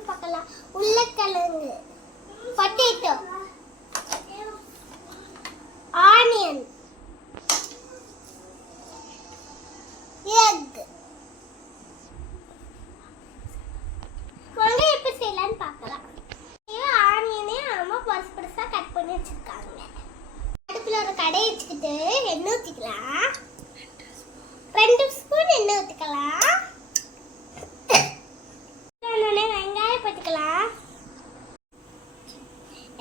என்னன்னு பார்க்கலாம். உருளைக்கிழங்கு, பொட்டேட்டோ, ஆனியன், எக். வெங்காயம் எப்படி செய்யலாம்னு பார்க்கலாம். ஆனியனே அம்மா பொருசு பொருசா கட் பண்ணி வச்சிருக்காங்க. அடுப்புல ஒரு கடாய் வச்சுக்கிட்டு எண்ணெய் ஊற்றிக்கலாம். 2 ஸ்பூன் எண்ணெய் ஊற்றிக்கலாம். வெங்காயம் போட்டுக்கலாம்.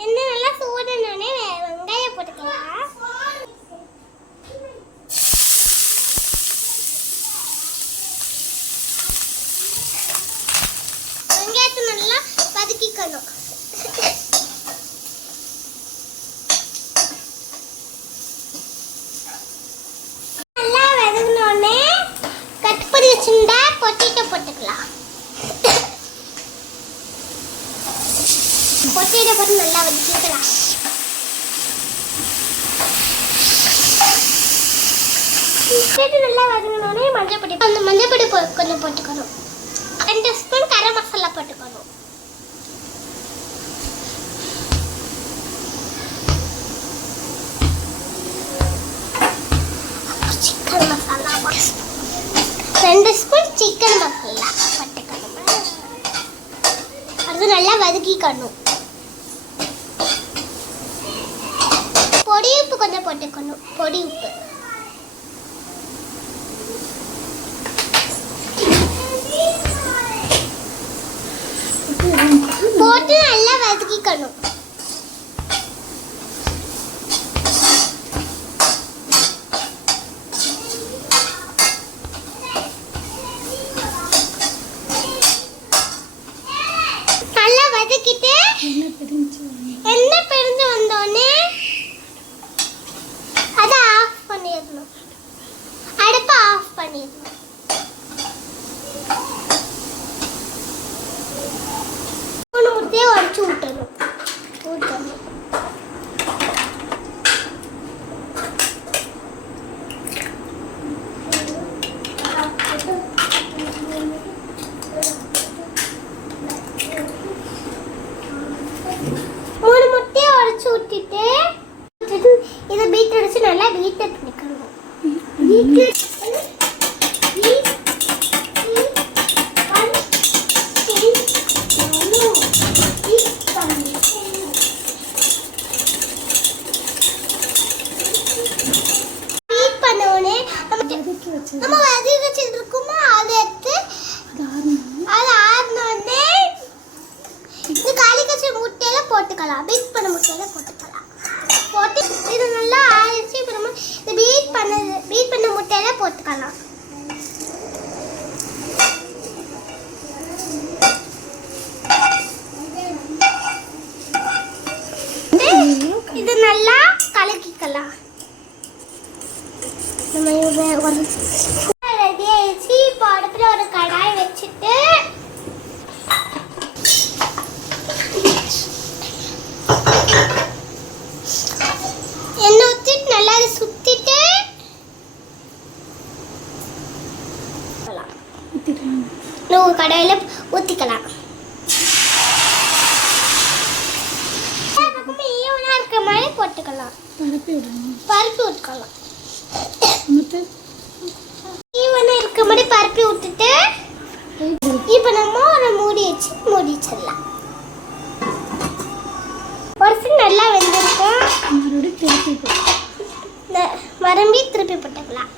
எண்ணெய் நல்லா சூடனோடனே வெங்காயம் போட்டுக்கலாம். வெங்காயத்தை நல்லா வதக்கிக்கணும். நல்லா வதங்கினோடனே கட் பண்ணி வச்சிருந்தா பொட்டேட்டோ போட்டுக்கலாம். பொட்டேட்டோ போட்டு நல்லா வதக்கிக்கலாம். பொட்டேட்டோ நல்லா வதங்கினோடனே மஞ்சள் பொடி, அந்த மஞ்சள் பொடி கொஞ்சம் போட்டுக்கணும். 2 ஸ்பூன் கரம் மசாலா போட்டுக்கணும். Chicken masala 2 spoon chicken masala போட்டுக்கணும். அது நல்லா வதக்கிக்கணும். பொடி உப்பு கொஞ்சம் போட்டுக்கணும். பொடி உப்பு போட்டு நல்லா வதக்கிக்கணும். நல்லா வதக்கிட்டு எண்ணெய் பிரிஞ்சு வந்தோடனே அதை ஆஃப் பண்ணிடணும். அடுப்பை ஆஃப் பண்ணிடணும். முட்டையை உடைச்சு ஊற்றணும். மூணு முட்டையை உடைச்சு ஊற்றிட்டு இதை பீட் அடிச்சு நல்லா பீட் பண்ணிக்கணும். நம்ம வதக்கி வச்சிருக்கோமா அதை எடுத்து அது ஆறினோடனே இது காலி கச்சி முட்டையில போட்டுக்கலாம். பீட் பண்ண முட்டையில போட்டுக்கலாம். போட்டு இது நல்லா ஆயிடுச்சு. இப்போ நம்ம இது பீட் பண்ண முட்டையில போட்டுக்கலாம். இது நல்லா கலக்கிக்கலாம். ரெடி ஆயிடுச்சு. இப்போ அடுப்புல ஒரு கடாய் வச்சுட்டு எண்ணெய் ஊற்றிட்டு நல்லா சுத்திட்டு இன்னும் கடாயில ஊற்றிக்கலாம். ஈவனா இருக்கிற மாதிரி போட்டுக்கலாம். பருப்பி விட்டுக்கலாம். ஈவனா இருக்க மாதிரி பருப்பி விட்டுட்டு இப்போ நம்ம ஒரு மூடி வச்சு மூடிச்சிடலாம். ஒரு சில நல்லா வெந்திருக்கும். மறுபடி திருப்பி போட்டுக்கலாம்.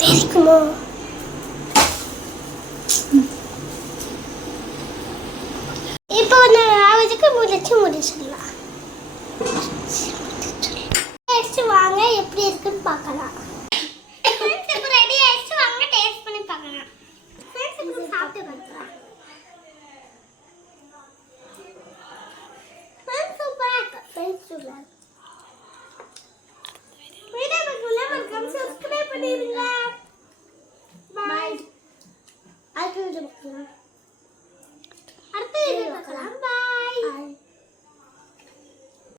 தெரிக்குமோ? இப்போ ஒன்று ஆவதுக்கு முடிச்சிடலாம். வாங்க எப்படி இருக்குன்னு பார்க்கலாம். இப்போ ரெடி ஆயிடுச்சு. வாங்க டேஸ்ட் பண்ணி பார்க்கலாம். சாப்பிட்டு பார்க்கலாம். சூப்பரா இருக்கு. சப்ஸ்கிரைப் பண்ணிடுங்க. பாய்.